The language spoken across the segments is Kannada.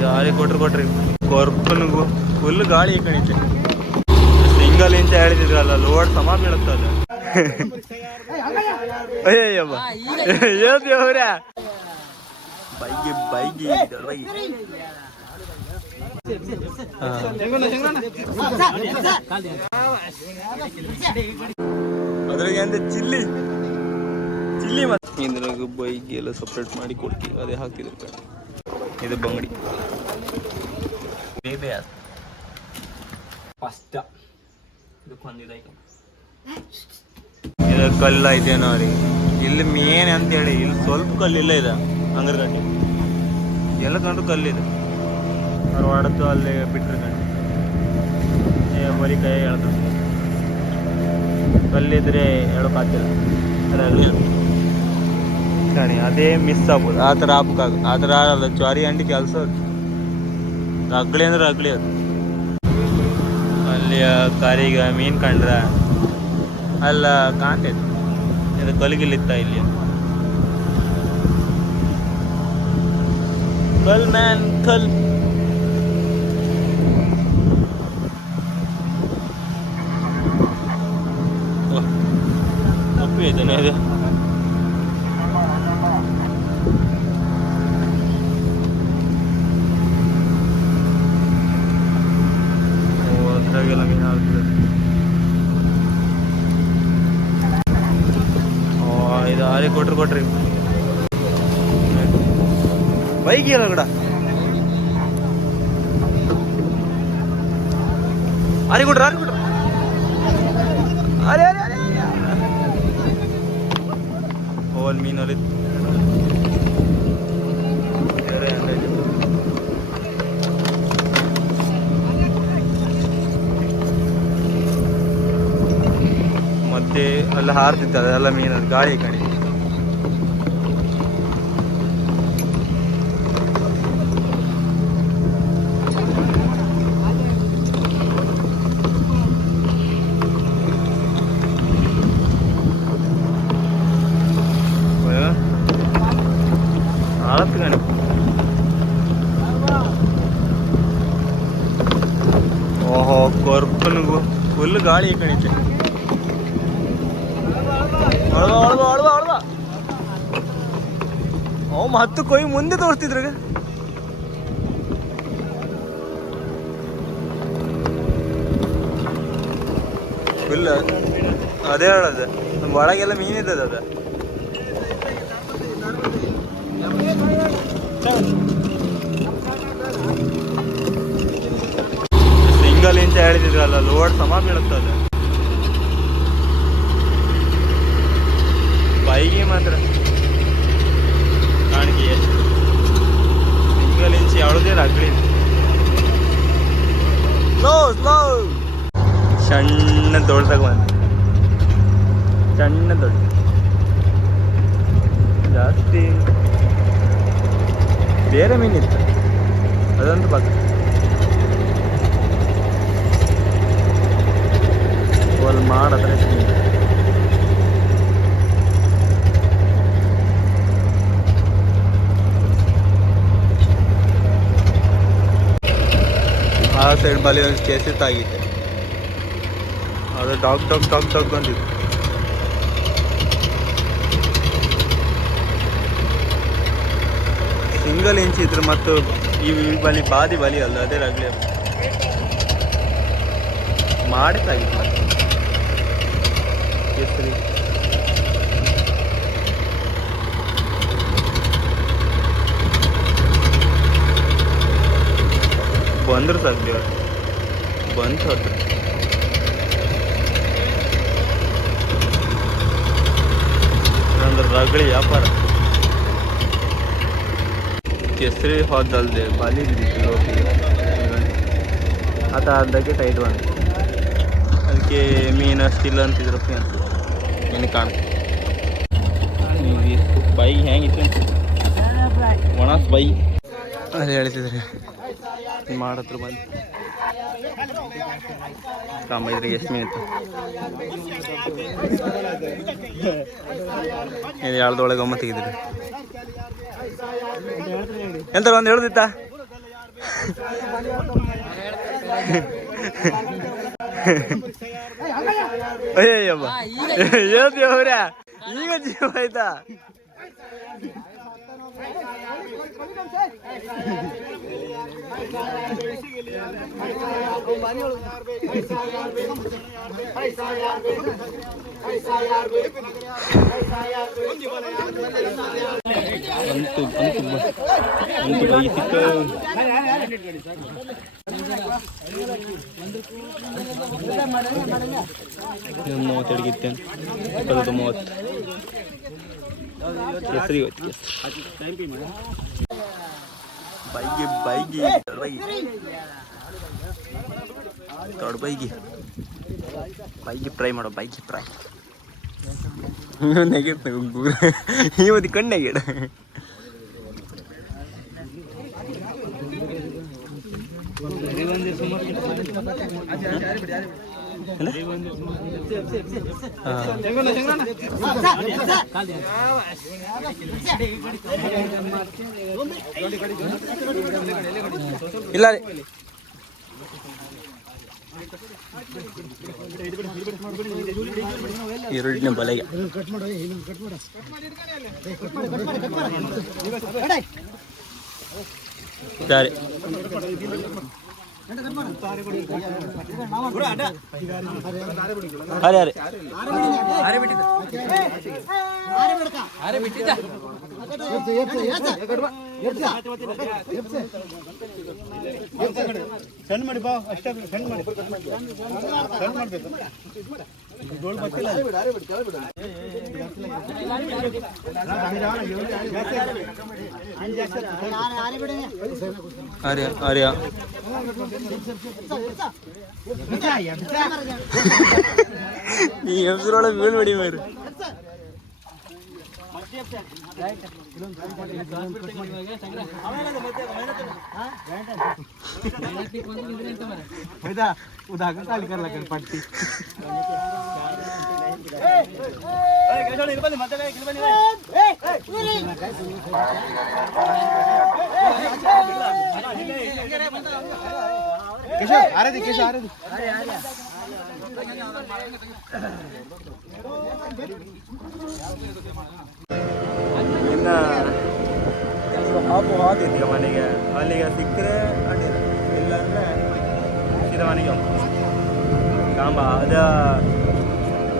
ಇದು ಆರಿ ಕೊಟ್ರಿ ಕೊರ್ಪನಿಗೂ ಫುಲ್ ಗಾಳಿ ಕಣಿತೆ. ಸಿಂಗಲ್ ಇಂಚ ಹೇಳಿದ್ರಲ್ಲ, ಲೋಡ್ ಸಮ ಬೀಳುತ್ತದ. ಅಯ್ಯಯ್ಯಮ್ಮ ದೇವ್ರ ಬೈಗಿ ಅದ್ರಾಗ ಅಂದ್ರೆ ಚಿಲ್ಲಿ ಮತ್ತೆ ಇದ್ರಾಗ ಬೈಗಿ ಎಲ್ಲ ಸಪ್ರೇಟ್ ಮಾಡಿ ಕೊಡ್ತೀವಿ, ಅದೇ ಹಾಕ್ತಿದ್ರು. ಇದು ಬಂಗಡಿ ಇದು ಕಲ್ಲ ಐತೇನೋ ರೀ ಇಲ್ಲಿ ಮೇನ್ ಅಂತೇಳಿ. ಇಲ್ಲಿ ಸ್ವಲ್ಪ ಕಲ್ಲಿಲ್ಲ ಇದೆ ಅಂಗರ್ಗಡ್ಡೆ, ಎಲ್ಲ ಕಂಡು ಕಲ್ಲಿದೆ. ಧಾರವಾಡದ್ದು ಅಲ್ಲಿ ಬಿಟ್ರೆ ಗಂಟೆ ಬರೀ ಕೈ ಹೇಳ್ತಾರೆ. ಕಲ್ಲಿದ್ರೆ ಹೇಳೋಕ್ಕಾಗ್ತಿಲ್ಲ, ಕಣಿ ಅದೇ ಮಿಸ್ ಆಗ್ಬೋದು. ಆ ಥರ ಆಗ್ಬೇಕಾಗ ಆ ಥರ ಆಗಲ್ಲ. ಜ್ವಾರಿ ಅಂಟಿ ಕೆಲಸ ರಗ್ಳಿ ಅಂದ್ರೆ ರಗ್ಳಿ ಅದು. ಅಲ್ಲಿ ಕಾರಿಗೆ ಮೀನು ಕಂಡ್ರ ಅಲ್ಲ ಕಾಣ್ತೈತೆ. ಇದು ಕಲ್ಗಿಲ್ಲಿತ್ತ ಇಲ್ಲಿ ಕಲ್ ಮ್ಯಾನ್ ಕಲ್. ಕಪ್ಪಿ ಐತೇನೆ ಇದು. ಅದ್ರಾಗೆಲ್ಲ ಮೀನು ಹಾಕ್ತದೆ. ಇದು ಆರಿ ಕೊಟ್ರಿ ಬೈಗಿ ಅಲ್ಲ ಕೂಡ ಆರಿ ಕೊಟ್ರ ಅರೆ ಹೋಲ್ ಮೀನಲ್ಲಿ ಮತ್ತೆ ಅಲ್ಲಿ ಹಾರ್ತಿತ್ತು ಅದೆಲ್ಲ ಮೀನು ಗಾಳಿ ಕಣಿ. ಆಳತ್ತು ಕಣಿ. ಓಹೋ ಕೊರ್ಪನಿಗೂ ಫುಲ್ ಗಾಳಿ ಕಣಿತೆ. ಅವ್ ಹತ್ತು ಕೊಯ್ ಮುಂದೆ ತೋರಿಸ್ತಿದ್ರಾಗ ಫುಲ್ ಅದೇ ಹೇಳದ ಒಳಗೆಲ್ಲ ಮೀನಿದ್ದದ. ಅದ ಸಿಂಗಲ್ ಇಂಚ ಹೇಳಿದ್ರಲ್ಲ, ಲೋಡ್ ಸಮ ಬೀಳುತ್ತದ. ಬೈಗಿ ಮಾತ್ರ ಕಾಣಿಕೆ ಎಷ್ಟು ಸಿಂಗಲ್ ಇಂಚ್ ಯಾವುದೇ ರಗಳಿ ಸಣ್ಣ ದೊಡ್ಡದಾಗ ಬಂದು ಸಣ್ಣ ದೊಡ್ಡ ಜಾಸ್ತಿ ಬೇರೆ ಮೀನಿತ್ತು ಅದಂತೂ ಬಾಕಿ. ಅಲ್ಲಿ ಮಾಡಿದ್ರೆ ಆ ಸೈಡ್ ಬಲಿ ಒಂದು ಕೇಸಿತ್ ಆಗಿತ್ತು. ಅದು ಡಾಗ್ ಬಂದಿತ್ತು. ಸಿಂಗಲ್ ಇಂಚ್ ಇದ್ರೆ ಮತ್ತು ಈ ಬಲಿ ಬಲಿ ಅಲ್ಲ, ಅದೇ ರಗ್ಲಿ ಮಾಡಿದ್ದಾಗಿತ್ತು. ಮತ್ತೆ ಕೇಸರಿ ಬಂದ್ರೆ ಸಾಕು ದೇವ್ರ ಬಂತು ಹೋದ್ರೆ. ಅಂದ್ರೆ ರಗಳಿ ವ್ಯಾಪಾರ. ಕೇಸರಿ ಹೋದಲ್ದೆ ಬಾಲಿ ಬಿದ್ದಿತ್ತು ಲೋಟಿಗೆ ಅದಾದಾಗೆ ಟೈಟ್ ಬಂದು. ಅದಕ್ಕೆ ಮೀನು ಅಷ್ಟಿಲ್ಲ ಅಂತಿದ್ರು ಮೀನು ಕಾಣುತ್ತೆ. ಬೈ ಹೆಂಗಿತ್ತು ಅಂತ ಒಣಸ್ ಬೈ ಅದು ಹೇಳ್ತಿದ್ರಿ ಮಾಡತ್ರ ಬಂದು ಕಾಂಬೈದ್ರಿಗೆ ಎಷ್ಟು ಮೀನಿತ್ತು. ಇದು ಯಾಳ್ದೊಳಗೆ ಒಮ್ಮ ತೆಗಿದ್ರಿ ಎಂತ ಒಂದು ಹೇಳುದಿತ್ತ ಅಯ್ಯಯ್ಯಮ್ಮ ಹೇಳ್ತೀವಿ ಅವ್ರ ಈಗ ಜೀವ ಆಯ್ತಾ. ಮೂವತ್ತೆರಡು ಗಿತ್ತೇನು 30 ಹೆಸರಿಗೆ ಬೈಗಿ ದೊಡ್ಡ ಬೈಗಿ ಫ್ರೈ ಮಾಡೋ ಬೈಗಿ ಫ್ರೈ ಇವತ್ತು ಕಣ್ಣಾಗಿಡ ಇಲ್ಲ ರೀ ಈರುಳ್ಳಿನ ಬಲೆಗೆ ಸರಿ ಅರೆ ಸಣ್ಣ ಮಾಡಿ ಬಾ ಅಷ್ಟೇ ಸಣ್ಣ ಮಾಡಿ ಸಣ್ಣ ಮಾಡಬೇಕು ಡೋಲ್ ಬತ್ತಿಲ್ಲ ಅರೆ ಅರೆ ಈ ಹೆಸರೊಳಗೆ ಬೀಳ್ಬೇಡಿ ಮಾರು उदाहरण काल कर लागेल पाठी ಇನ್ನು ಹಾಪು ಹಾಕಿದ್ದೀಗ ಮನೆಗೆ ಅಲ್ಲಿಗೆ ಸಿಕ್ಕರೆ ಅಡ್ಡಿಲ್ಲ ಇಲ್ಲಾಂದರೆ ಸೀದಾ ಮನೆಗೆ ಕಾಂಬ ಅದ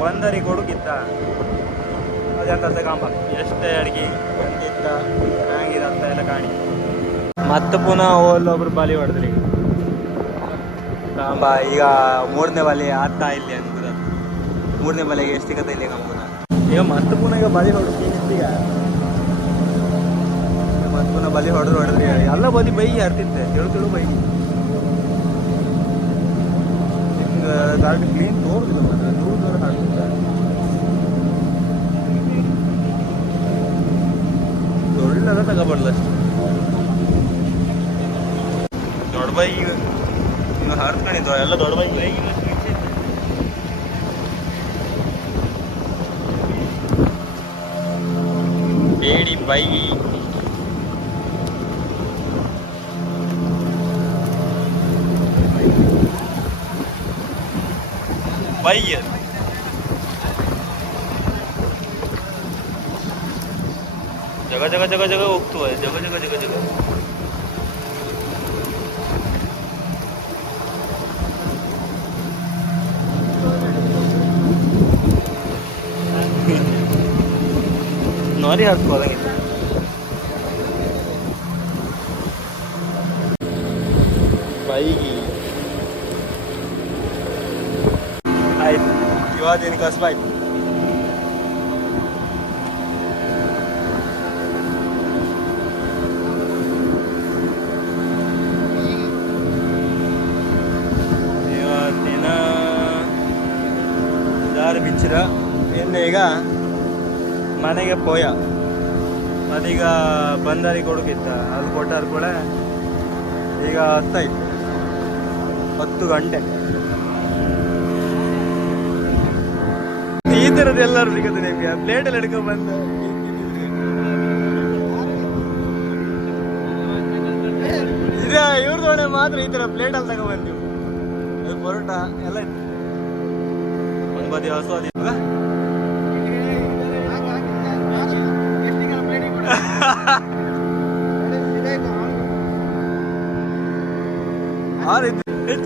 ಒಂದರಿಗೆ ಕೊಡುಕಿತ್ತ ಅದೆಂತ ಕಾಂಬ ಎಷ್ಟೇ ಅಡಿಗೆ ಬಂದಿತ್ತ ಹ್ಯಾಂಗಿದೆ ಅಂತ ಎಲ್ಲ ಕಾಣಿ ಮತ್ತೆ ಪುನಃ ಒಬ್ಬರು ಬಾಲಿ ಹೊಡೆದ್ರಿ ಕಾಂಬ ಈಗ 3ನೇ ಬಾಲಿ ಆಗ್ತಾ ಇಲ್ಲಿ ಅನ್ಕೂಲ 3ನೇ ಬಾಲಿಗೆ ಎಷ್ಟು ಸಿಗತ್ತೆ ಇಲ್ಲಿ ಕಾಂಬ ಈಗ ಮತ್ತೆ ಪುನಃ ಈಗ ಬಾಲಿ ಹೊಡ್ತೀನಿ ಈಗ ಮತ್ತೆ ಪುನಃ ಬಲಿ ಹೊಡೆದ್ರಿ ಎಲ್ಲ ಬದಿ ಬೈ ಹರ್ತಿತ್ತೆ ತಿಳು ಬೈ ಹಿಂಗೆ ಗಾಡಿ ಕ್ಲೀನ್ ತೋರ್ದಿಲ್ಲ ಮಾತ್ರ ದೂರ ಹಾಕ್ತಿದ್ದೆ ದೊಡ್ಡದ ತಗೋಬಾರ್ದು ಅಷ್ಟು ದೊಡ್ಡ ಬೈ ಈಗ ಹರ್ಕೊಂಡಿದ್ವ ಎಲ್ಲ ದೊಡ್ಡ ಬೈ ಬೇಡಿ ಬೈ ಬೈಯ ಜಗ ಜಗ ಜಗ ಜಗ ಹೋಗ್ತವೆ ಜಗ ಜಗ ಜಗ ಜಗ ನೋರಿ ಹರ್ಕೋದಂಗಿತ್ತು ಬೈಗಿ ಆಯ್ತು ಇವತ್ತೇನು ಕಸ್ಬಾಯ್ತು ಇವತ್ತಿನ ದಾರಿ ಬಿಚ್ಚಿರ ಇನ್ನು ಈಗ ಮನೆಗೆ ಪೋಯ ಅದೀಗ ಬಂದಾರಿ ಕೊಡೋಕಿತ್ತ ಅದು ಕೊಟ್ಟಾರ ಕೂಡ ಈಗ 10 ಗಂಟೆ ಈ ಥರದ್ದು ಎಲ್ಲರೂ ಸಿಗುತ್ತೆ ನಿಮಗೆ ಪ್ಲೇಟಲ್ಲಿ ಹಿಡ್ಕೊಂಡು ಬಂದು ಇದೇ ಇವರು ದೋಣೆ ಮಾತ್ರ ಈ ತರ ಪ್ಲೇಟ್ ಅಲ್ಲಿ ತಗೊಂಡ್ಬಂದಿವು. ಅದು ಪರೋಟ ಎಲ್ಲ ಇತ್ತು. ಒಂದು ಬದಿ ಹಸು ಅದಿ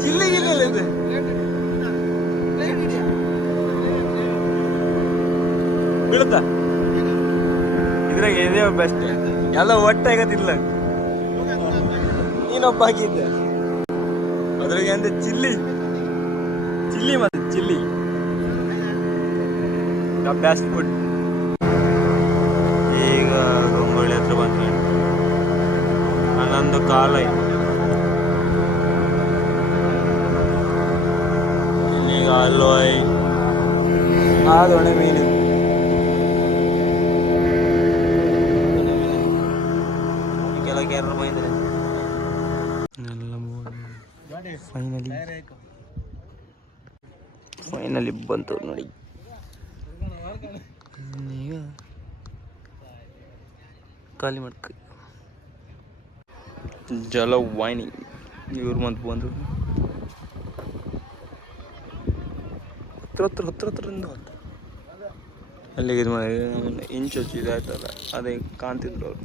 ಚಿಲ್ಲಿ ಗಿಲ್ಲ ಇದೆ. ಬೀಳುತ್ತಾ ಇದ್ರಾಗ ಇದೇ ಬೆಸ್ಟ್. ಎಲ್ಲ ಒಟ್ಟಾಗತ್ತಿಲ್ಲ. ನೀನೊಬ್ಬ ಹಾಕಿದ್ದೆ ಅದ್ರಾಗೆ ಅಂದ್ರೆ ಚಿಲ್ಲಿ ಮತ್ತೆ ಚಿಲ್ಲಿ ಬೆಸ್ಟ್ ಫುಡ್. ಈಗ ಗಂಗೊಳ್ಳಿ ಹತ್ರ ಬಂದ್ವಿ. 11 ಕಾಲ ಆಯ್ತು. ಇಲ್ಲಿಗ ಅಲ್ಲೋಯ್ ಆ ದೊಣೆ ಮೀನು ಫೈನಲಿ ಬಂತು ನೋಡಿ. ಈಗ ಖಾಲಿ ಮಾಡ್ಕ ಜಲವಾಹಿನಿ ಇವ್ರು ಮಂತ್ ಬಂದು ಹತ್ರದಿಂದ ಅಲ್ಲಿಗೆ ಇದು ಮಾಡಿ ಇಂಚು ಇದಾಯ್ತಲ್ಲ, ಅದೇ ಕಾಣ್ತಿದ್ರು ಅವರು.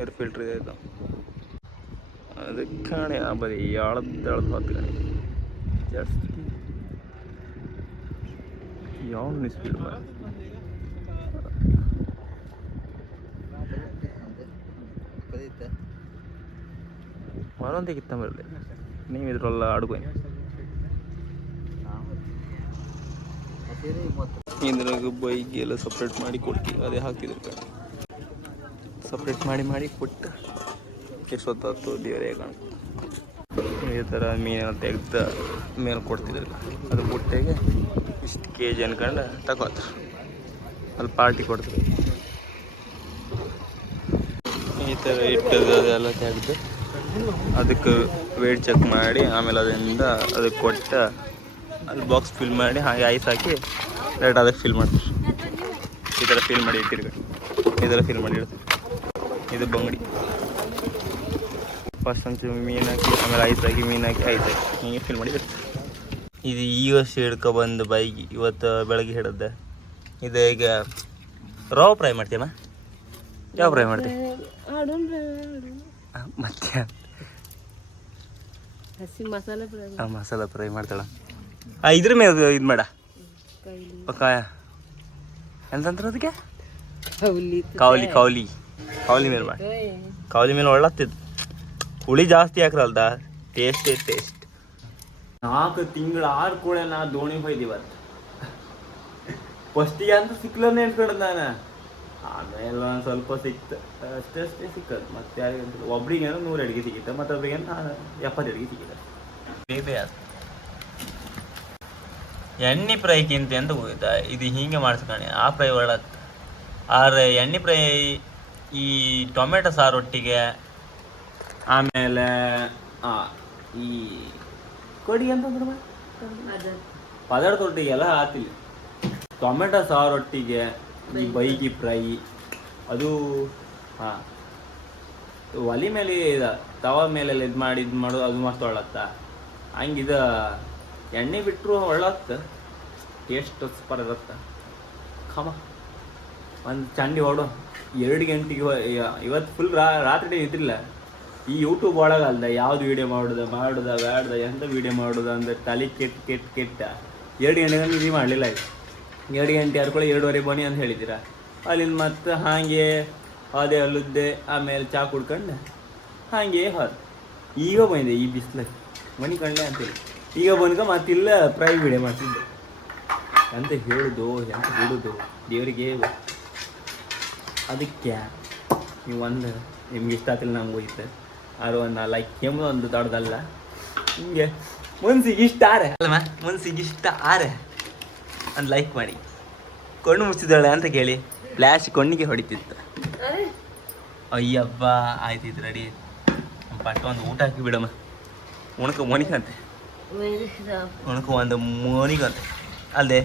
ಏರ್ ಫಿಲ್ಟ್ರ್ ಇದಾಯ್ತು ಅದಕ್ಕೆ ಕಾಣೆ ಆ ಬರೀ ಎಳ್ದು ಹೊತ್ತು ಕಾಣೆ ಜಾಸ್ತಿ ಯಾವ ಸ್ಪೀಡ್ ಮರೊಂದಿಗಿತ್ತ ಬರಲಿ. ನೀವು ಇದ್ರಲ್ಲ ಅಡುಗೆ ಇದ್ರಾಗ ಬೈಗೆಲ್ಲ ಸಪ್ರೇಟ್ ಮಾಡಿ ಕೊಡ್ತೀವಿ. ಅದೇ ಹಾಕ್ತಿದ್ರು ಕಡೆ ಸಪ್ರೇಟ್ ಮಾಡಿ ಕೊಟ್ಟು ಎಷ್ಟೊತ್ತು ದೇವರೇ ಕಾಣುತ್ತೆ. ಈ ಥರ ಮೀನೆಲ್ಲ ತೆಗ್ದು ಮೇಲೆ ಕೊಡ್ತಿದ್ರು. ಅದು ಬುಟ್ಟೆಗೆ ಇಷ್ಟು KG ಅನ್ಕೊಂಡು ತಗೋತಾರೆ. ಅಲ್ಲಿ ಪಾರ್ಟಿ ಕೊಡ್ತಾರೆ. ಈ ಥರ ಇಟ್ಟದು ಅದೆಲ್ಲ ತೆಗ್ದು ಅದಕ್ಕೆ ವೇಟ್ ಚೆಕ್ ಮಾಡಿ ಆಮೇಲೆ ಅದರಿಂದ ಅದಕ್ಕೆ ಕೊಟ್ಟು ಅಲ್ಲಿ ಬಾಕ್ಸ್ ಫಿಲ್ ಮಾಡಿ ಹಾಗೆ ಐಸ್ ಹಾಕಿ ಡೈರೆಕ್ಟ್ ಅದಕ್ಕೆ ಫಿಲ್ ಮಾಡ್ತಾರೆ. ಈ ಥರ ಫಿಲ್ ಮಾಡಿ ಇಟ್ಟಿರ್ಬೇಕು. ಈ ಥರ ಫಿಲ್ ಮಾಡಿ ಇಡ್ತಾರೆ. ಇದು ಬಂಗಡಿ. ಫಸ್ಟ್ ಒಂಚೂರು ಮೀನು ಹಾಕಿ ಆಮೇಲೆ ಐಸ್ ಹಾಕಿ ಮೀನು ಹಾಕಿ ಐಸ್ ಹಾಕಿ ಹೀಗೆ ಫಿಲ್ ಮಾಡಿ ಇಡ್ತಾರೆ. ಇದು ಈ ವರ್ಷ ಹಿಡ್ಕೊಬಂದು ಬೈಗಿ ಇವತ್ತು ಬೆಳಗ್ಗೆ ಹಿಡಿದ್ದೆ. ಇದು ಈಗ ರಾ ಫ್ರೈ ಮಾಡ್ತೀಯಮ್ಮ? ಯಾವ ಫ್ರೈ ಮಾಡ್ತೀವಿ ಮತ್ತೆ? ಮಸಾಲ ಫ್ರೈ ಮಾಡ್ತಾಳ. ಇದ್ರ ಮೇಲೆ ಇದು ಮಾಡ ಕಾಯ ಎಂತಂದ್ರೆ ಅದಕ್ಕೆ ಕಾವಲಿ ಮೇಲೆ ಮಾಡಿ. ಕಾವಲಿ ಮೇಲೆ ಒಳ್ಳತ್ತಿದ್ದು ಹುಳಿ ಜಾಸ್ತಿ ಹಾಕ್ರಲ್ದ ಟೇಸ್ಟ್. 4 ತಿಂಗಳು 6 ಕೋಳೆ ನಾ ದೋಣಿ ಹೋಯ್ದಿವತ್ತು. ಫಸ್ಟಿಗೆ ಅಂತ ಸಿಕ್ಲನ್ನೇ ಇಟ್ಕೊಂಡ್ ನಾನು. ಆಮೇಲೆ ಒಂದು ಸ್ವಲ್ಪ ಸಿಕ್ತು ಅಷ್ಟೇ ಸಿಕ್ಕದು. ಮತ್ತೆ ಯಾರಿಗಂತ ಒಬ್ರಿಗೇನೋ 100 ಅಡಿಗೆ ಸಿಕ್ಕಿತ್ತು, ಮತ್ತೊಬ್ರಿಗೇನು 70 ಅಡಿಗೆ ಸಿಕ್ಕಿತ್ತು. ಎಣ್ಣೆ ಫ್ರೈಗಿಂತ ಅಂತ ಹೋಗಿದ್ದ ಇದು ಹಿಂಗೆ ಮಾಡಿಸ್ಕೊಂಡೆ. ಆ ಫ್ರೈ ಒಳ್ಳತ್ತು. ಆದ್ರೆ ಎಣ್ಣೆ ಫ್ರೈ ಈ ಟೊಮೆಟೊ ಸಾರೊಟ್ಟಿಗೆ ಆಮೇಲೆ ಈ ಕೊಡಿ ಅಂತ ಪದಾರ್ಥೊಟ್ಟಿಗೆ ಎಲ್ಲ ಹಾಕ್ತಿಲ್ಲ. ಟೊಮೆಟೊ ಸಾರೊಟ್ಟಿಗೆ ಈ ಬೈಗಿ ಫ್ರೈ ಅದು ಒಲೆ ಮೇಲೆ ತವ ಮೇಲೆಲ್ಲ ಇದು ಮಾಡೋದು ಅದು ಮಸ್ತ್ ಒಳ್ಳತ್ತ. ಹಂಗಿದು ಎಣ್ಣೆ ಬಿಟ್ಟರು ಒಳ್ಳತ್ತ. ಟೇಸ್ಟ್ ಸೂಪರ್ ಇರುತ್ತೆ. ಖಮ ಒಂದು ಚಂಡಿ ಹೊಡು 2 ಗಂಟೆಗೆ ಇವತ್ತು ಫುಲ್ ರಾತ್ರಿ ನಿಂತಿಲ್ಲ. ಈ ಯೂಟ್ಯೂಬ್ ಒಳಗಲ್ದ ಯಾವ್ದು ವೀಡಿಯೋ ಮಾಡುದ ಬ್ಯಾಡ್ದ ಎಂತ ವೀಡಿಯೋ ಮಾಡೋದು ಅಂದ್ರೆ ತಲೆ ಕೆಟ್ಟ 2 ಗಂಟೆಗೆ ಇದು ಮಾಡಲಿಲ್ಲ. 2 ಗಂಟೆ ಹರ್ಕೊಳ್ಳಿ 2:30 ಬನ್ನಿ ಅಂತ ಹೇಳಿದ್ದೀರಾ. ಅಲ್ಲಿಂದ ಮತ್ತೆ ಹಾಗೆ ಅದೇ ಅಲ್ಲುದ್ದೆ. ಆಮೇಲೆ ಚಾ ಕುಡ್ಕೊಂಡು ಹಾಗೆ ಈಗ ಬಂದೆ ಈ ಬಿಸ್ಲಾಗ ಮನೆ ಕಣ್ಲೆ ಅಂತೇಳಿ. ಈಗ ಬಂದ್ಕ ಮತ್ತಿಲ್ಲ ಫ್ರೈ ವಿಡಿಯೋ ಮಾಡ್ತಿದ್ದೆ. ಎಂತ ಹೇಳುದು ಎಂತ ಬಿಡುದು ದೇವರಿಗೆ. ಅದಕ್ಕೆ ನೀವು ಒಂದು ನಿಮ್ಗೆ ಇಷ್ಟ ಆಗ್ತಿಲ್ಲ ನಂಗೆ ಹೋಗಿತ್ತೆ. ಆರು ಒಂದು ಲೈಕ್ ಒಂದು ದೊಡ್ಡದಲ್ಲ. ಹಿಂಗೆ ಮನ್ಸಿಗೆ ಇಷ್ಟ ಆರೆ ಅಲ್ಲಮ್ಮ, ಮನ್ಸಿಗೆ ಇಷ್ಟ ಆರೆ ಒಂದು ಲೈಕ್ ಮಾಡಿ. ಕಣ್ಣು ಮುಚ್ಚಿದಾಳೆ ಅಂತ ಕೇಳಿ ಫ್ಲ್ಯಾಶ್ ಕಣ್ಣಿಗೆ ಹೊಡಿತಿತ್ತು. ಅಯ್ಯಬ್ಬ ಆಯ್ತಿತ್ತು ರೆಡಿ. ಪಟ್ಟ ಒಂದು ಊಟ ಹಾಕಿ ಬಿಡಮ್ಮ. ಉಣಕ ಮೋನಿಗಂತೆ ಒಂದು ಮೋನಿಗಂತೆ ಅಲ್ಲದೆ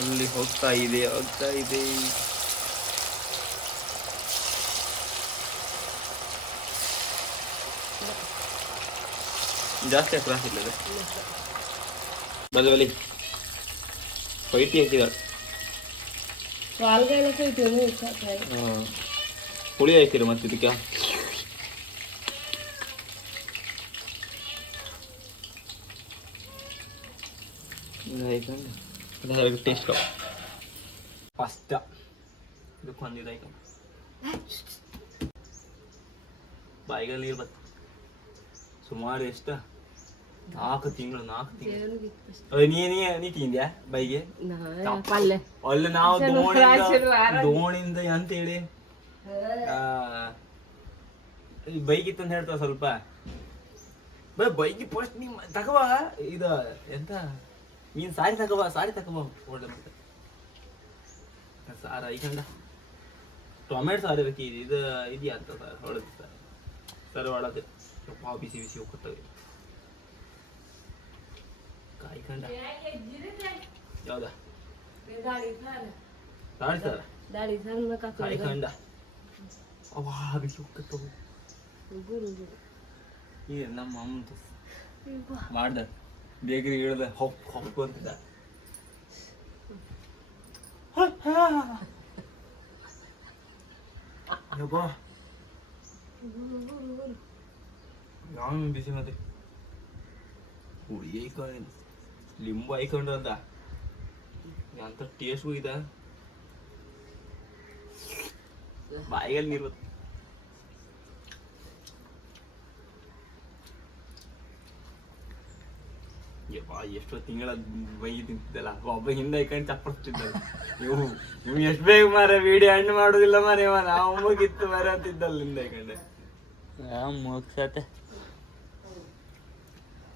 ಅಲ್ಲಿ ಹೋಗ್ತಾ ಇದೆ. ಜಾಸ್ತಿ ಕ್ರಾಸ್ ಇಲ್ಲ ಬಲ್ಲಿ ವೈಟಿ ಹಾಕಿದಾಳೆ. ಹುಳಿ ಹಾಕಿರ ಮತ್ತೆ ಇದಕ್ಕೆ ಟೇಸ್ಟ್ ಫಸ್ಟ್ ಇದಕ್ಕೆ ಒಂದು ಇದು ಹಾಕ ಬಾಯಿಗಲ್ಲಿ ನೀರು ಬತ್ತ ಸುಮಾರು ಎಷ್ಟು 4 ತಿಂಗಳು ನೀ ತಿಂದ್ಯಾ ಬೈಗೆ ಅಲ್ಲ ನಾವು ದೋಣಿಂದ ಅಂತ ಹೇಳಿ ಬೈಗಿತ್ತಂತ ಹೇಳ್ತಾವ ಸ್ವಲ್ಪ ಬೈಗಿ ಫಸ್ಟ್ ನೀ ತಗವಾ ಇದು ಎಂತ ನೀನ್ ಸಾರಿ ತಗವಾ ಒಳ್ಳೆ ಸಾರ ಈಗಂಡ ಟೊಮೆಟೊ ಸಾರು ಬೇಕಿ ಇದು ಇದೆಯಾ ಅಂತ ಸರ್ ಹೊಡೆದು ಸರ್ ಹೊಡೋದು ಬಿಸಿ ಹೋಗ್ತವೆ ಕಾಯ್ಕಂಡ ಯಾವ್ದಾ ಸಾರಿ ಸರ್ ಕಾಯ್ಕಂಡ ಅವಾ ಬಿಸಿ ಹೋಗ್ತವೆ ಈ ನಮ್ಮ ಅಮ್ಮ ಮಾಡ್ದ ಬೇಕರಿ ಇಳ್ದ ಹೊಪ್ಪು ಅಂತಿದ್ದ ನಾನು ಬಿಸಿ ಮತ್ತೆ ಹುಳಿ ಐಕೊಂಡು ಲಿಂಬು ಐಕೊಂಡು ಅಂತ ಅಂತ ಟೇಸ್ಟ್ ಹೋಗಿದ ಬಾಯಿಗಲ್ಲಿ ನೀರು ಎಷ್ಟೋ ತಿಂಗಳ ಬೈಗಿ ತಿಂತಿದ್ದಲ್ಲ ಒಬ್ಬ ಹಿಂದೆ ಐಕೊಂಡು ಚಪ್ಪಡ್ತಿದ್ದಲ್ಲ ನೀವು ಎಷ್ಟು ಬೇಗ ಮಾರ ವಿಡಿಯೋ ಹಣ್ಣು ಮಾಡೋದಿಲ್ಲ ಮನೆ ನಾವು ಮುಗಿತ್ತು ಮರ ಅಂತಿದ್ದಲ್ಲ ಹಿಂದೆ ಐಕೊಂಡೆ ಮುಗ್ಸತ್ತೆ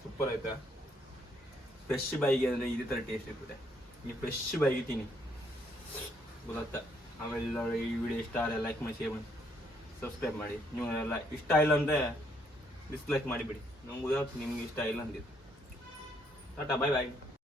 ಸೂಪರ್ ಆಯ್ತಾ ಫ್ರೆಶ್ ಬಾಯಿಗೆ ಅಂದ್ರೆ ಇದೇ ಥರ ಟೇಸ್ಟ್ ಇರ್ತದೆ ನೀವು ಫ್ರೆಶ್ ಬಾಯಿಗೆ ತಿನ್ನಿ ಗೊತ್ತಾ. ಆಮೇಲೆ ಈ ವಿಡಿಯೋ ಇಷ್ಟ ಆದರೆ ಲೈಕ್ ಮಾಡಿ ಶೇರ್ ಮಾಡಿ ಸಬ್ಸ್ಕ್ರೈಬ್ ಮಾಡಿ. ನೀವು ಎಲ್ಲ ಇಷ್ಟ ಇಲ್ಲ ಅಂದರೆ ಡಿಸ್ಲೈಕ್ ಮಾಡಿಬಿಡಿ. ನಮ್ಗೆ ಗೊತ್ತಾಗ್ತದೆ ನಿಮ್ಗೆ ಇಷ್ಟ ಇಲ್ಲ ಅಂದಿದ್ದು. ಟಾಟಾ ಬಾಯ್ ಬಾಯ್.